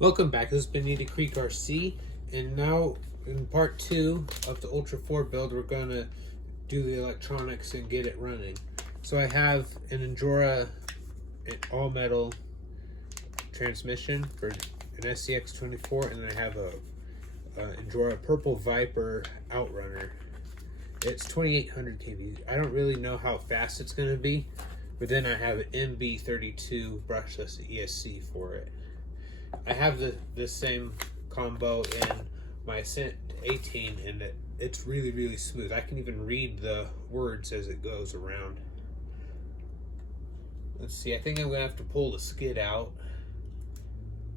Welcome back. This has been Needy Creek RC, and now in part 2 of the Ultra4 build, we're going to do the electronics and get it running. So I have an Endura all-metal transmission for an SCX24, and I have a Endura Purple Viper Outrunner. It's 2800 kV. I don't really know how fast it's going to be, but then I have an MB32 brushless ESC for it. I have the same combo in my Ascent 18, and it's really smooth. I can even read the words as it goes around. Let's see, I think I'm gonna have to pull the skid out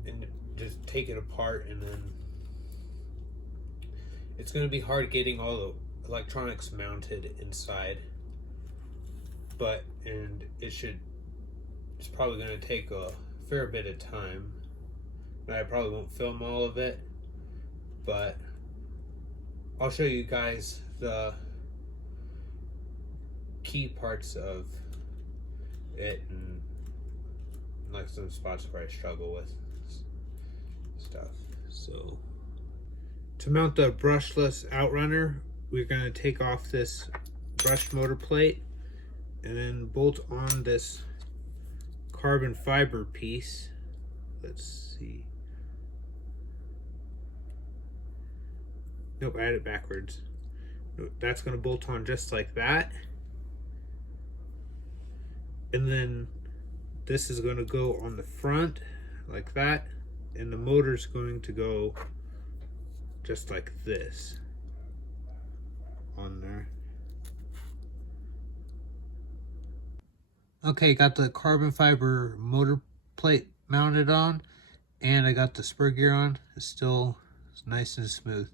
and just take it apart, and then it's gonna be hard getting all the electronics mounted inside, and it's probably gonna take a fair bit of time. I probably won't film all of it, but I'll show you guys the key parts of it and like some spots where I struggle with stuff. So to mount the brushless Outrunner, we're going to take off this brushed motor plate and then bolt on this carbon fiber piece. Let's see. Nope, I had it backwards. Nope, that's going to bolt on just like that. And then this is going to go on the front like that. And the motor's going to go just like this on there. Okay, got the carbon fiber motor plate mounted on, and I got the spur gear on. It's nice and smooth.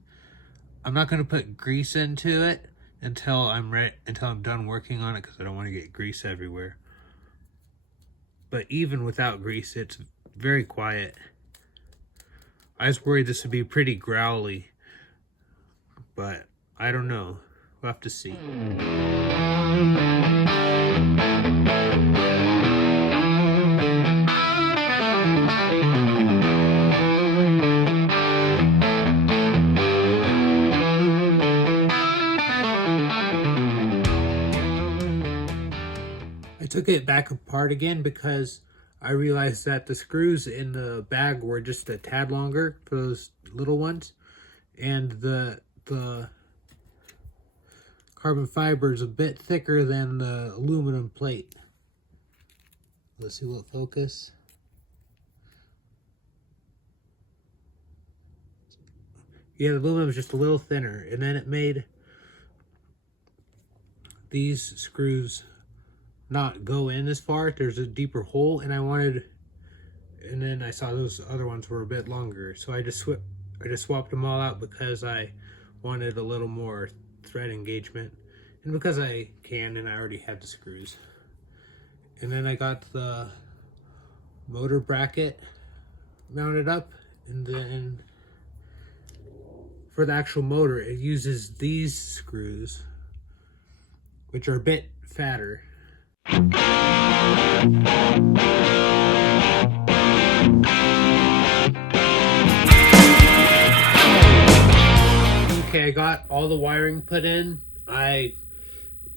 I'm not going to put grease into it until I'm done working on it, because I don't want to get grease everywhere. But even without grease, it's very quiet. I was worried this would be pretty growly, but I don't know. We'll have to see. I took it back apart again because I realized that the screws in the bag were just a tad longer for those little ones, and the carbon fiber is a bit thicker than the aluminum plate. Let's see, will it focus? Yeah, the aluminum is just a little thinner, and then it made these screws not go in as far. There's a deeper hole, and then I saw those other ones were a bit longer, so I just swapped them all out because I wanted a little more thread engagement, and because I can, and I already had the screws. And then I got the motor bracket mounted up, and then for the actual motor, it uses these screws, which are a bit fatter. Okay, I got all the wiring put in. I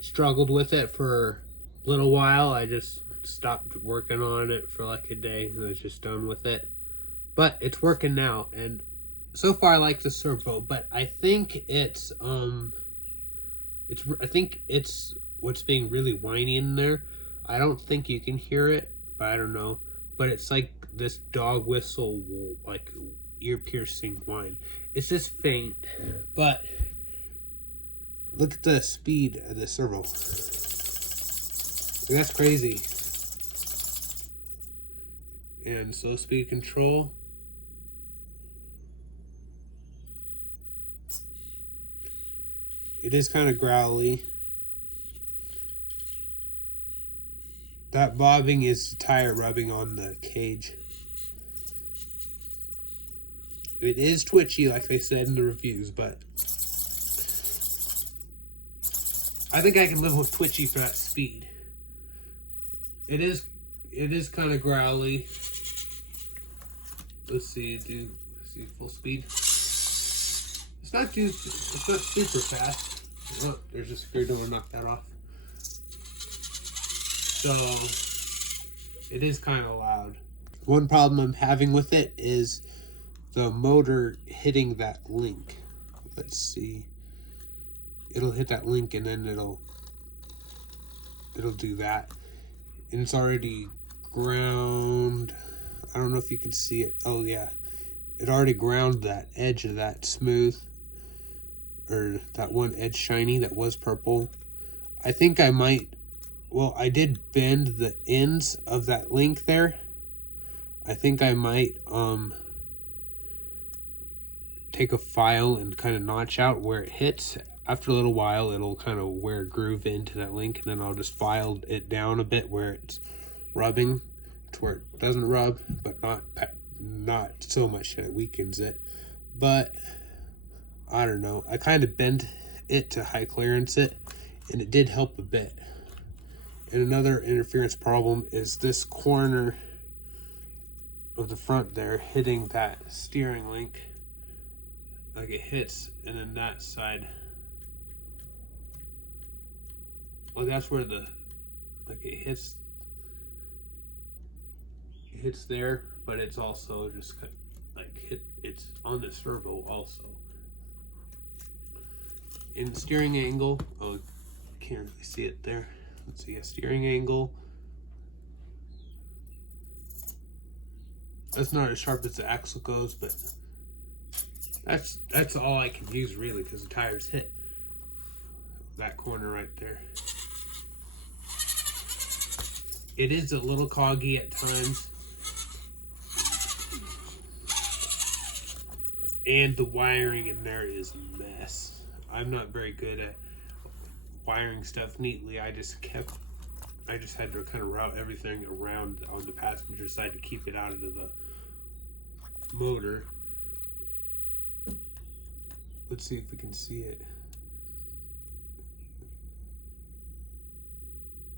struggled with it for a little while. I just stopped working on it for like a day and I was just done with it. But it's working now, and so far I like the servo, but I think it's what's being really whiny in there. I don't think you can hear it, but I don't know. But it's like this dog whistle, like ear-piercing whine. It's just faint, but look at the speed of the servo. That's crazy. And slow speed control. It is kind of growly. That bobbing is the tire rubbing on the cage. It is twitchy, like they said in the reviews, but I think I can live with twitchy for that speed. It is kind of growly. let's see, full speed. It's not super fast. Oh, there's a screwdriver, knock that off. So it is kind of loud. One problem I'm having with it is the motor hitting that link. Let's see. It'll hit that link and then it'll do that. And it's already ground. I don't know if you can see it. Oh yeah. It already ground that edge of that smooth, or that one edge shiny that was purple. I think I might, well, I did bend the ends of that link there. I think I might take a file and kind of notch out where it hits. After a little while, it'll kind of wear a groove into that link, and then I'll just file it down a bit where it's rubbing to where it doesn't rub, but not so much that it weakens it. But I don't know. I kind of bent it to high clearance it, and it did help a bit. And another interference problem is this corner of the front there hitting that steering link. Like it hits, and then that side, well, that's where the, like it hits there, but it's also just like it's on the servo also. In the steering angle, oh, can't really see it there. Let's see, a steering angle. That's not as sharp as the axle goes, but that's all I can use really, because the tires hit that corner right there. It is a little coggy at times, and the wiring in there is a mess. I'm not very good at wiring stuff neatly. I just had to kind of route everything around on the passenger side to keep it out of the motor. Let's see if we can see it.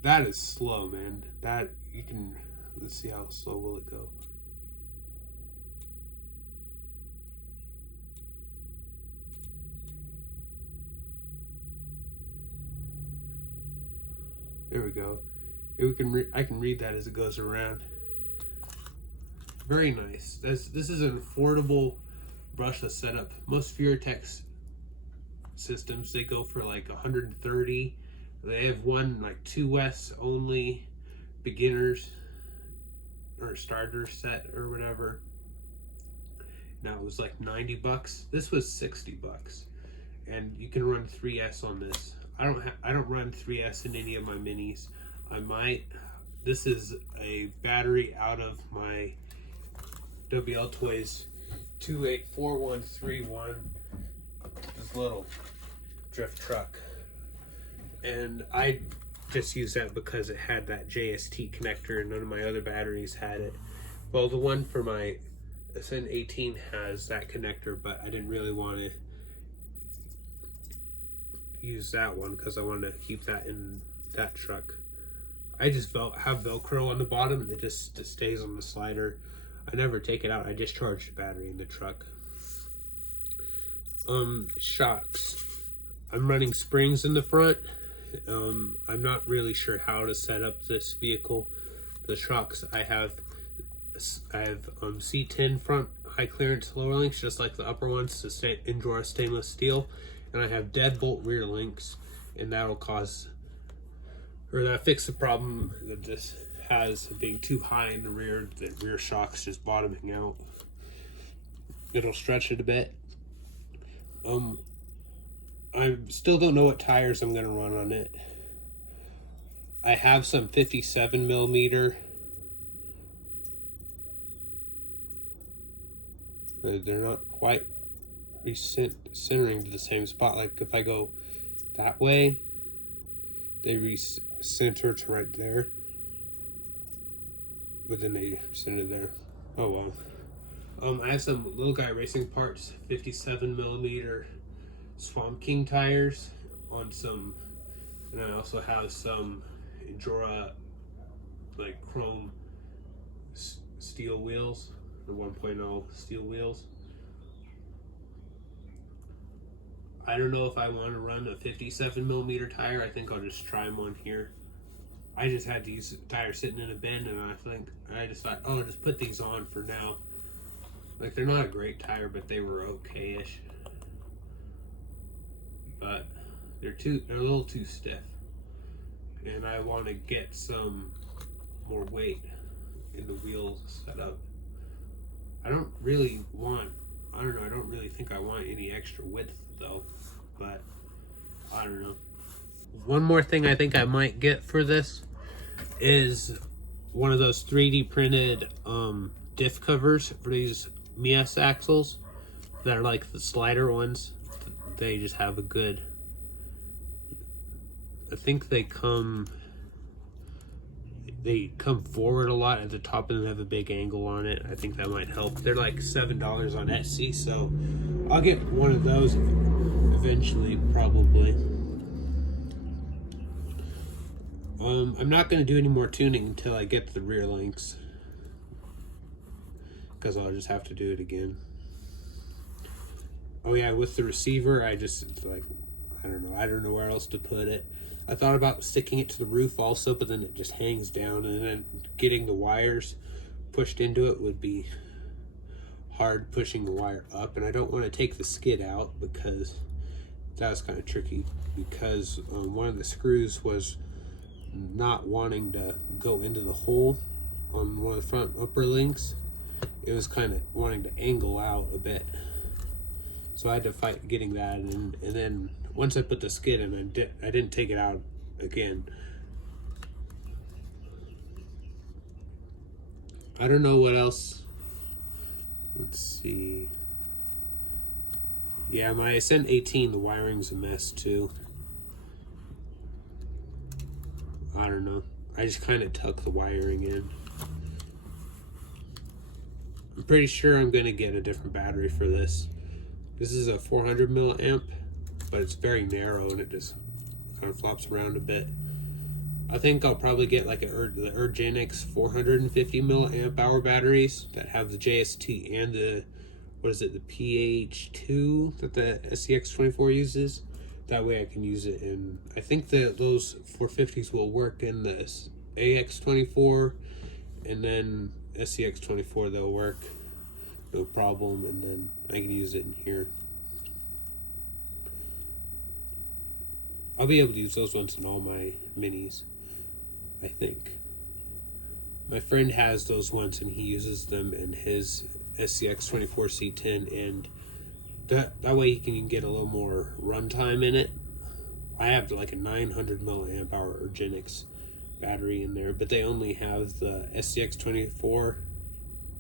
That is slow, man. That you can, let's see how slow will it go. There we go. I can read that as it goes around. Very nice. This is an affordable brushless setup. Most Furitek systems, they go for like 130. They have one like 2S only beginners or starter set or whatever. Now it was like 90 bucks. This was 60 bucks. And you can run 3S on this. I don't run 3S in any of my minis. I might. This is a battery out of my WL Toys 284131, this little drift truck, and I just used that because it had that JST connector and none of my other batteries had it. Well, the one for my Ascend 18 has that connector, but I didn't really want to use that one because I wanted to keep that in that truck. I just have Velcro on the bottom, and it just stays on the slider. I never take it out. I just charge the battery in the truck. Shocks. I'm running springs in the front. I'm not really sure how to set up this vehicle. The shocks I have C10 front high clearance lower links, just like the upper ones, to Endura stainless steel, and I have deadbolt rear links, and that'll fix the problem that this has being too high in the rear, the rear shocks just bottoming out. It'll stretch it a bit. I still don't know what tires I'm gonna run on it. I have some 57 millimeter. They're not quite centering to the same spot. Like if I go that way, they recenter to right there, but then they center there. Oh well. I have some Little Guy Racing Parts 57 millimeter Swamp King tires on some, and I also have some Endura like chrome steel wheels the 1.0 steel wheels. I don't know if I want to run a 57mm tire. I think I'll just try them on here. I just had these tires sitting in a bin, and I just thought, oh, just put these on for now. Like, they're not a great tire, but they were okay-ish. But they're a little too stiff, and I want to get some more weight in the wheels set up. I don't really think I want any extra width though, but I don't know. One more thing I think I might get for this is one of those 3D printed diff covers for these Mias axles that are like the slider ones. They just have a good, I think they come forward a lot at the top and they have a big angle on it. I think that might help. They're like $7 on Etsy, so I'll get one of those eventually, probably. I'm not going to do any more tuning until I get the rear links, because I'll just have to do it again. Oh yeah, with the receiver, it's like, I don't know where else to put it. I thought about sticking it to the roof also, but then it just hangs down, and then getting the wires pushed into it would be hard, pushing the wire up, and I don't want to take the skid out because that was kind of tricky, because one of the screws was not wanting to go into the hole on one of the front upper links. It was kind of wanting to angle out a bit, so I had to fight getting that, and then once I put the skid in, I didn't take it out again. I don't know what else. Let's see. Yeah, my Ascent 18, the wiring's a mess too. I don't know. I just kind of tuck the wiring in. I'm pretty sure I'm going to get a different battery for this. This is a 400 milliamp, but it's very narrow and it just kind of flops around a bit. I think I'll probably get like the Urgenix 450 milliamp hour batteries that have the JST and the, what is it, the PH2 that the SCX24 uses. That way I can use it in, I think that those 450s will work in this AX24, and then SCX24 they'll work no problem, and then I can use it in here. I'll be able to use those ones in all my minis, I think. My friend has those ones and he uses them in his SCX24 C10, and that way he can get a little more runtime in it. I have like a 900 milliamp hour Urgenix battery in there, but they only have the SCX24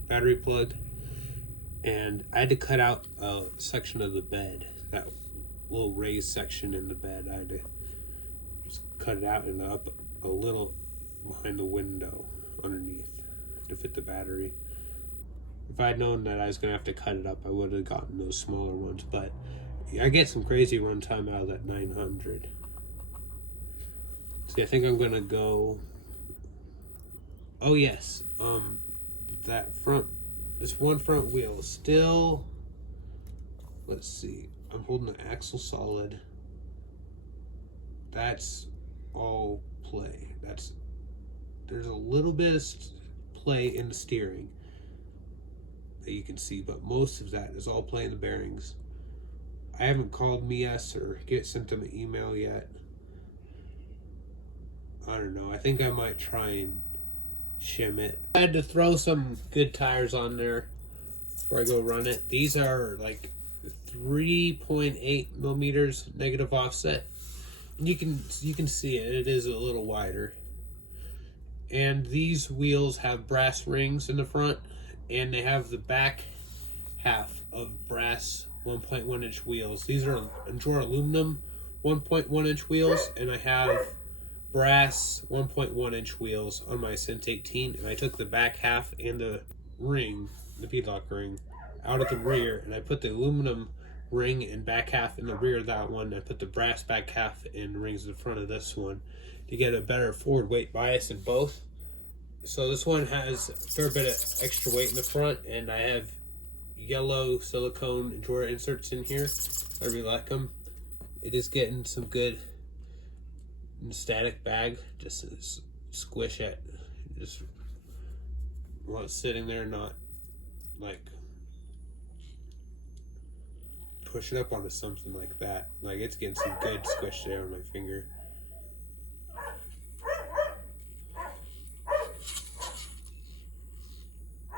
battery plug, and I had to cut out a section of the bed, that little raised section in the bed. I had to just cut it out and up a little behind the window underneath to fit the battery. If I had known that I was going to have to cut it up, I would have gotten those smaller ones, but I get some crazy runtime out of that 900. See, I think I'm going to go, oh yes, this one front wheel is still, let's see, I'm holding the axle solid. That's all play. There's a little bit of play in the steering that you can see, but most of that is all play in the bearings. I haven't called Mias or sent them an email yet. I don't know. I think I might try and shim it. I had to throw some good tires on there before I go run it. These are like 3.8 millimeters negative offset. And you can see it. It is a little wider. And these wheels have brass rings in the front, and they have the back half of brass 1.1 inch wheels. These are Endura aluminum 1.1 inch wheels, and I have brass 1.1 inch wheels on my Ascent 18, and I took the back half and the ring, the beadlock ring, out of the rear, and I put the aluminum ring and back half in the rear of that one. I put the brass back half and rings in the front of this one to get a better forward weight bias in both. So this one has a fair bit of extra weight in the front, and I have yellow silicone drawer inserts in here. I really like them. It is getting some good static bag, just squish it, just while it's sitting there, not like push it up onto something like that. Like it's getting some good squish there on my finger.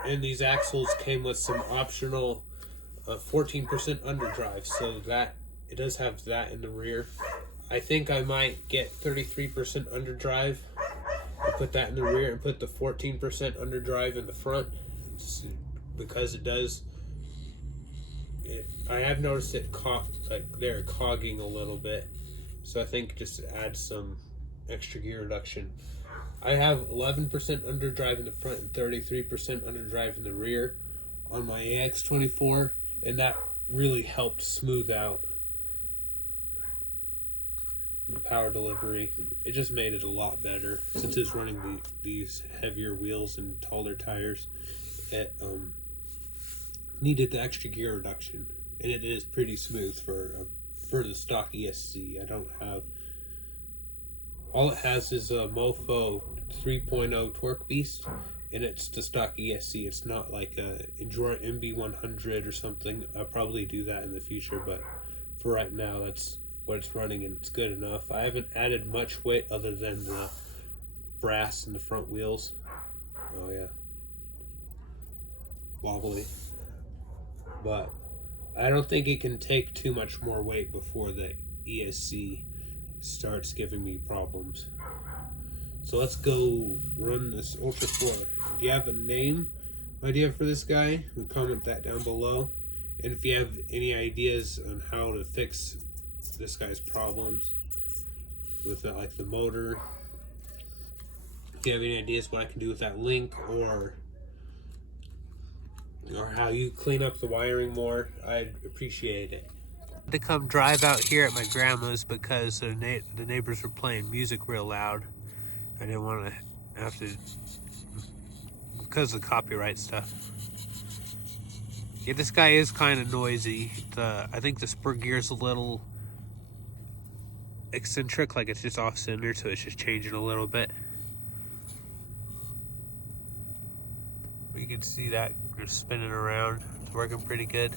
And these axles came with some optional 14% underdrive, so that it does have that in the rear. I think I might get 33% underdrive and put that in the rear and put the 14% underdrive in the front, because it does. I have noticed it like they're cogging a little bit, so I think just to add some extra gear reduction. I have 11% underdrive in the front and 33% underdrive in the rear on my AX24, and that really helped smooth out the power delivery. It just made it a lot better since it's running these heavier wheels and taller tires. It needed the extra gear reduction, and it is pretty smooth for the stock ESC. I don't have. All it has is a Mofo 3.0 torque beast, and it's the stock ESC. It's not like a Endura MB100 or something. I'll probably do that in the future, but for right now, that's what it's running, and it's good enough. I haven't added much weight other than the brass in the front wheels. Oh yeah, wobbly. But I don't think it can take too much more weight before the ESC starts giving me problems. So let's go run this Ultra 4. Do you have a name idea for this guy? Comment that down below. And if you have any ideas on how to fix this guy's problems with like the motor, if you have any ideas what I can do with that link, or how you clean up the wiring more, I'd appreciate it. To come drive out here at my grandma's because the neighbors were playing music real loud. I didn't want to have to, because of copyright stuff. Yeah, this guy is kind of noisy. I think the spur gear is a little eccentric, like it's just off center, so it's just changing a little bit. You can see that just spinning around. It's working pretty good.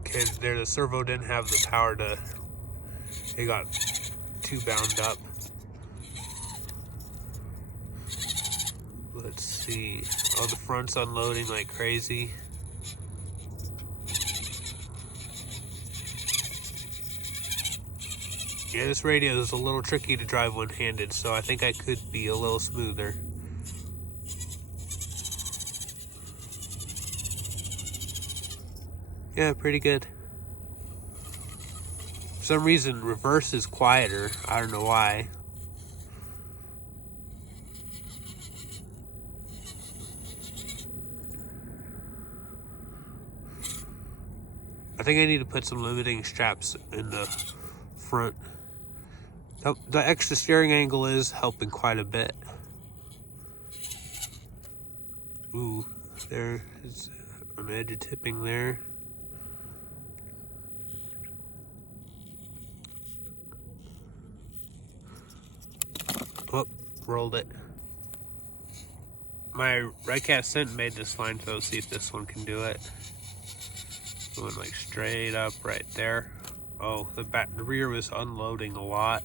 Okay, there the servo didn't have the power to, it got too bound up. Let's see. Oh, the front's unloading like crazy. Yeah, this radio is a little tricky to drive one-handed, so I think I could be a little smoother. Yeah, pretty good. For some reason, reverse is quieter. I don't know why. I think I need to put some limiting straps in the front. The extra steering angle is helping quite a bit. Ooh, there is an edge of tipping there. Oh, rolled it. My right cat scent made this line, so let's see if this one can do it. Going like straight up right there. Oh, the rear was unloading a lot.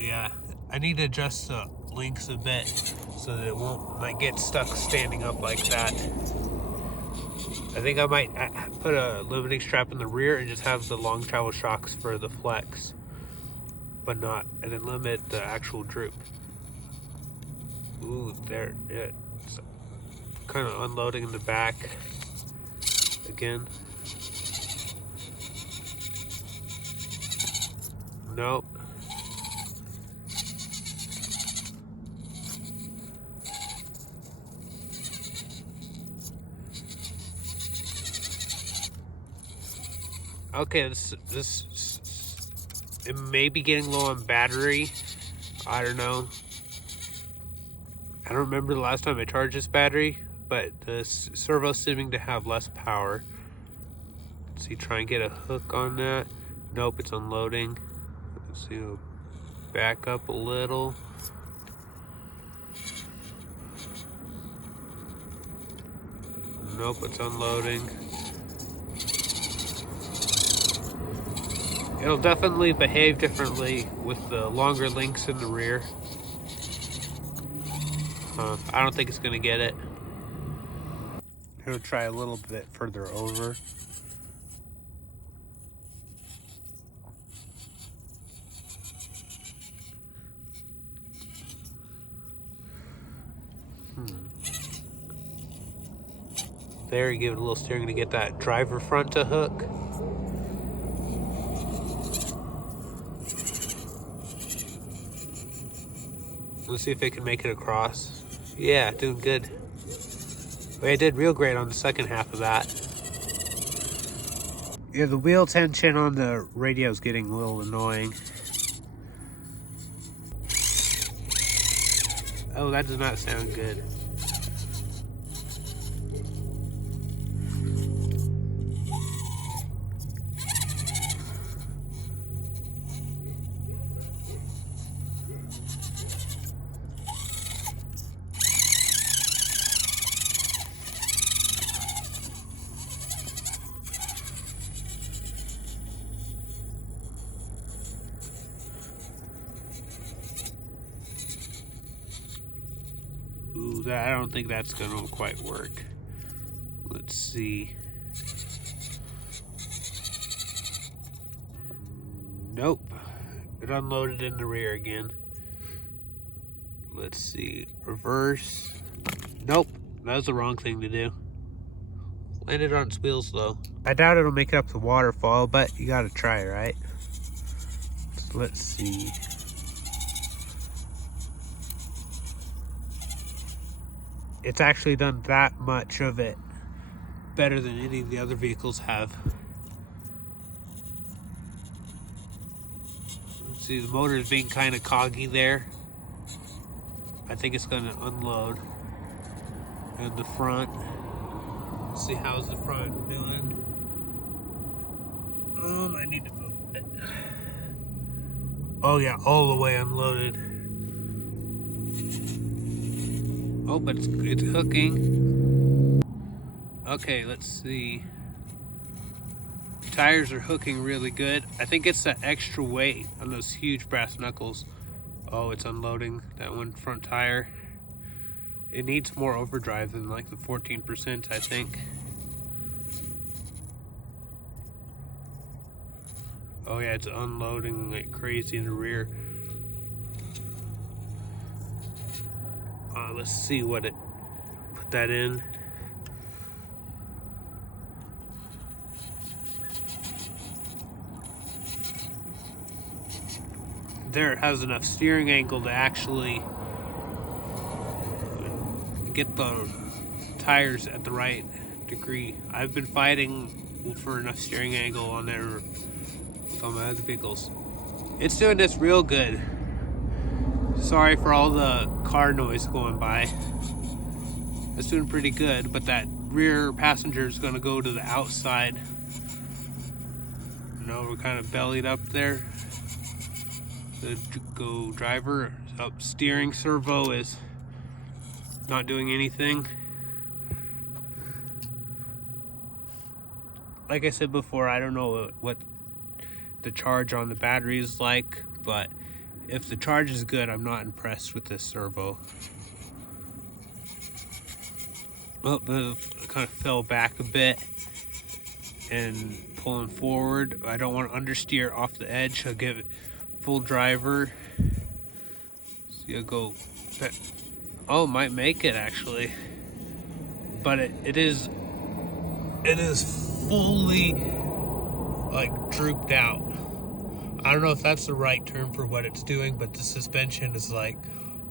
Yeah, I need to adjust the links a bit so that it won't like get stuck standing up like that. I think I might put a limiting strap in the rear and just have the long travel shocks for the flex, but not, and then limit the actual droop. Ooh, there, it's kind of unloading in the back again. Nope. Okay, it may be getting low on battery. I don't know. I don't remember the last time I charged this battery, but the servo's seeming to have less power. Let's see, try and get a hook on that. Nope, it's unloading. Let's see, we'll back up a little. Nope, it's unloading. It'll definitely behave differently with the longer links in the rear. I don't think it's gonna get it. I'll try a little bit further over. There, you give it a little steering to get that driver front to hook. Let's see if it can make it across. Yeah, doing good. Well, I did real great on the second half of that. Yeah, the wheel tension on the radio is getting a little annoying. Oh, that does not sound good. Ooh, I don't think that's gonna quite work. Let's see. Nope. It unloaded in the rear again. Let's see. Reverse. Nope. That was the wrong thing to do. Landed on its wheels though. I doubt it'll make it up the waterfall, but you gotta try, right? So let's see. It's actually done that much of it better than any of the other vehicles have. Let's see, the motor is being kind of coggy there. I think it's gonna unload. And the front. Let's see, how's the front doing? I need to move it. Oh yeah, all the way unloaded. Oh, but it's hooking. Okay, let's see. Tires are hooking really good. I think it's the extra weight on those huge brass knuckles. Oh, it's unloading that one front tire. It needs more overdrive than like the 14%, I think. Oh yeah, it's unloading like crazy in the rear. Let's see what it, put that in. There, it has enough steering angle to actually get the tires at the right degree. I've been fighting for enough steering angle on there with all my other vehicles. It's doing this real good. Sorry for all the car noise going by. It's doing pretty good, but that rear passenger is going to go to the outside. You know, we're kind of bellied up there. The go driver up, steering servo is not doing anything. Like I said before, I don't know what the charge on the battery is like, but if the charge is good, I'm not impressed with this servo. Well, it kind of fell back a bit and pulling forward. I don't want to understeer off the edge. I'll give it full driver. See, I'll go. Oh, might make it actually, but it is fully like drooped out. I don't know if that's the right term for what it's doing, but the suspension is like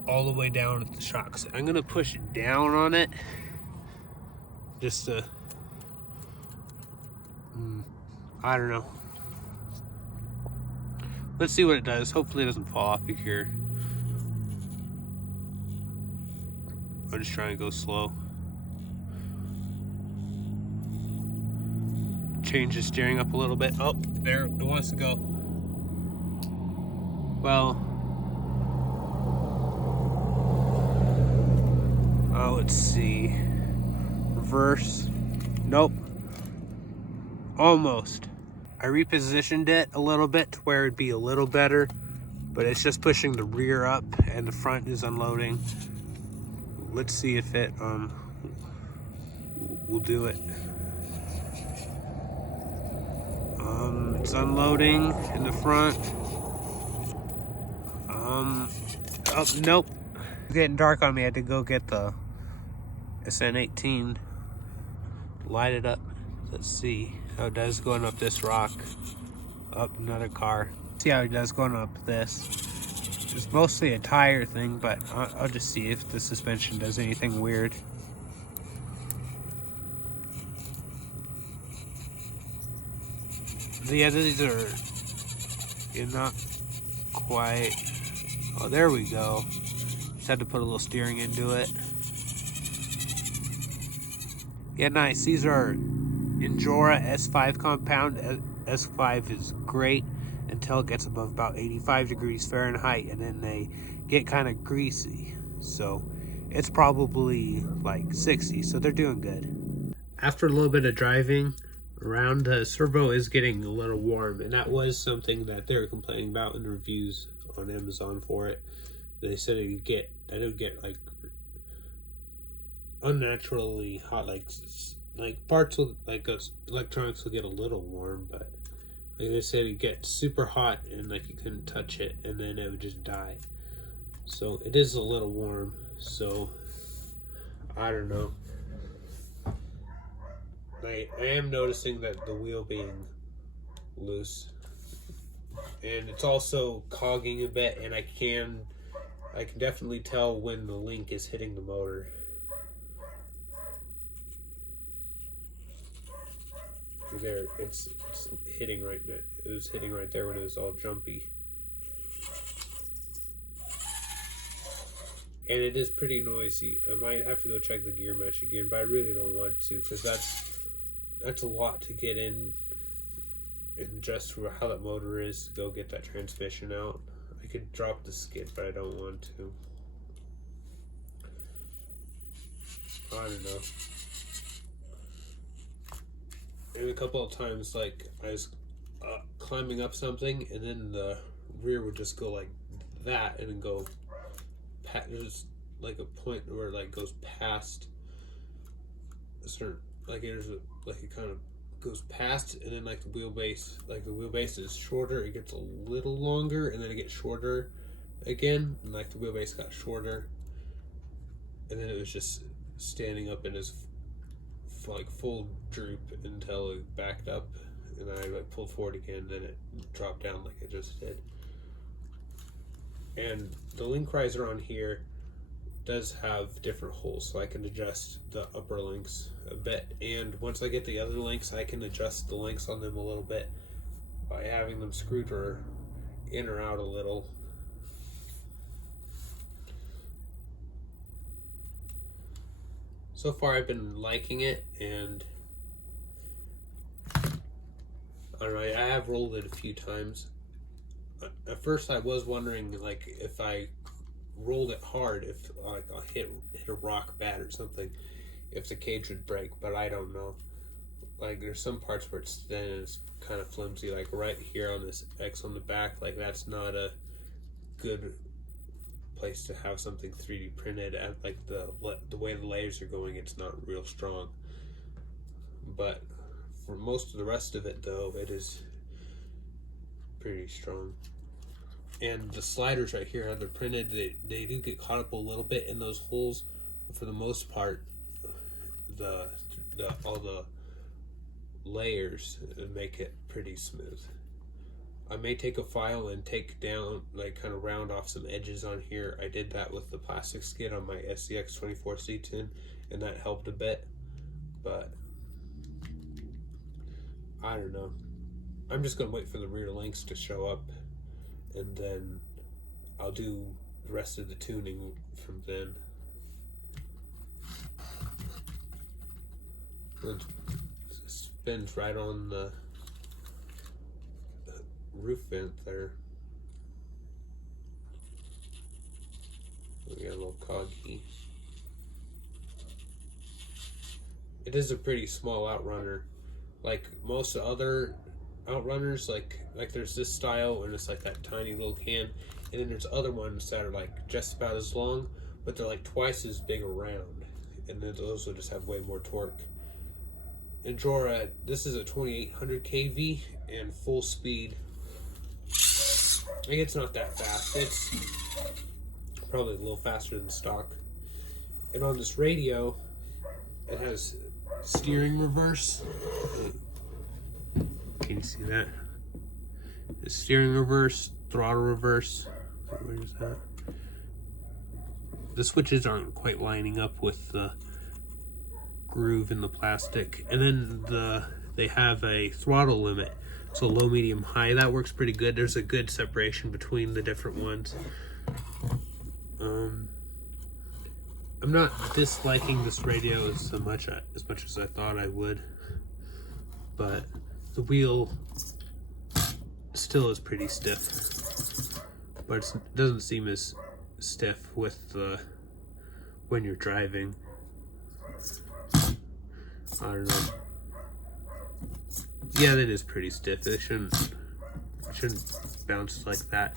all the way down at the shocks. I'm gonna push down on it just to I don't know. Let's see what it does. Hopefully it doesn't fall off of here. I'm just trying to go slow. Change the steering up a little bit. Oh, there, it wants to go. Well, let's see. Reverse. Nope. Almost. I repositioned it a little bit to where it'd be a little better, but it's just pushing the rear up and the front is unloading. Let's see if it will do it. It's unloading in the front. Oh, nope. It's getting dark on me. I had to go get the SN18. Light it up. Let's see how it does going up this rock. Up another car. See how it does going up this. It's mostly a tire thing, but I'll just see if the suspension does anything weird. Yeah, these are not quite. Oh, there we go. Just had to put a little steering into it. Yeah, nice. These are Endura S5 compound. S5 is great until it gets above about 85 degrees Fahrenheit, and then they get kind of greasy. So it's probably like 60, so they're doing good. After a little bit of driving around, the servo is getting a little warm, and that was something that they were complaining about in reviews on Amazon for it. They said it would get like unnaturally hot, like parts will, like electronics will get a little warm, but like they said it gets super hot and like you couldn't touch it and then it would just die. So it is a little warm, so I don't know. I am noticing that the wheel being loose, and it's also cogging a bit, and I can definitely tell when the link is hitting the motor. There, it's hitting right now. It was hitting right there when it was all jumpy. And it is pretty noisy. I might have to go check the gear mesh again, but I really don't want to, because that's a lot to get in and just for how that motor is to go get that transmission out. I could drop the skid, but I don't want to. I don't know. And a couple of times, like, I was climbing up something, and then the rear would just go like that, and then go there's like a point where it like goes past a certain, like there's a, like it kind of goes past, and then like the wheelbase is shorter, it gets a little longer, and then it gets shorter again, and like the wheelbase got shorter, and then it was just standing up in his like full droop until it backed up, and I like pulled forward again, and then it dropped down like it just did. And the link riser on here does have different holes, so I can adjust the upper links a bit, and once I get the other links, I can adjust the links on them a little bit by having them screwed or in or out a little. So far I've been liking it, and I don't know, I have rolled it a few times. At first I was wondering, like, if I rolled it hard, if like I'll hit a rock bad or something, if the cage would break, but I don't know. Like, there's some parts where it's thin and it's kind of flimsy, like right here on this X on the back, like that's not a good place to have something 3D printed at, like the way the layers are going, it's not real strong. But for most of the rest of it though, it is pretty strong. And the sliders right here, how they're printed, they do get caught up a little bit in those holes, but for the most part, all the layers make it pretty smooth. I may take a file and take down, like kind of round off some edges on here. I did that with the plastic skid on my SCX 24C10, and that helped a bit, but I don't know. I'm just gonna wait for the rear links to show up, and then I'll do the rest of the tuning from then. It spins right on the roof vent there. We got a little coggy. It is a pretty small outrunnner. Like most other outrunners, like there's this style and it's like that tiny little can, and then there's other ones that are like just about as long, but they're like twice as big around, and then those will just have way more torque. Endura, this is a 2800 kV and full speed. Like, it's not that fast. It's probably a little faster than stock. And on this radio, it has steering reverse. Can you see that? It's steering reverse, throttle reverse. Where is that? The switches aren't quite lining up with the groove in the plastic, and then they have a throttle limit, so low, medium, high. That works pretty good. There's a good separation between the different ones. I'm not disliking this radio as much as I thought I would, but the wheel still is pretty stiff, but it doesn't seem as stiff with when you're driving. I don't know. Yeah, that is pretty stiff. It shouldn't bounce like that.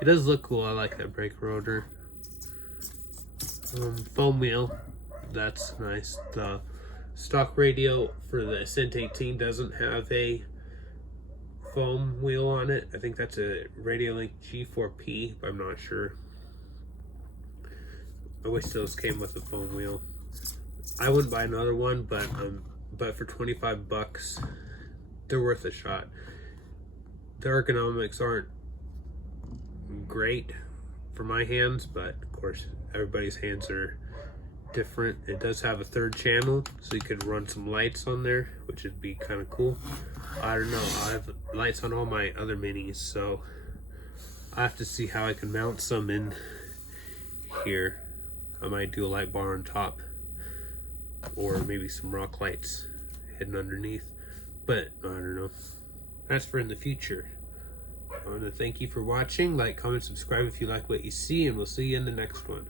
It does look cool. I like that brake rotor. Foam wheel, that's nice. The stock radio for the Ascent 18 doesn't have a foam wheel on it. I think that's a Radiolink G4P, but I'm not sure. I wish those came with a foam wheel. I wouldn't buy another one, but for 25 bucks, they're worth a shot. The ergonomics aren't great for my hands, but of course everybody's hands are different. It does have a third channel, so you could run some lights on there, which would be kind of cool. I don't know, I have lights on all my other minis, so I have to see how I can mount some in here. I might do a light bar on top, or maybe some rock lights hidden underneath, but I don't know. That's for in the future. I want to thank you for watching. Like, comment, subscribe if you like what you see, and we'll see you in the next one.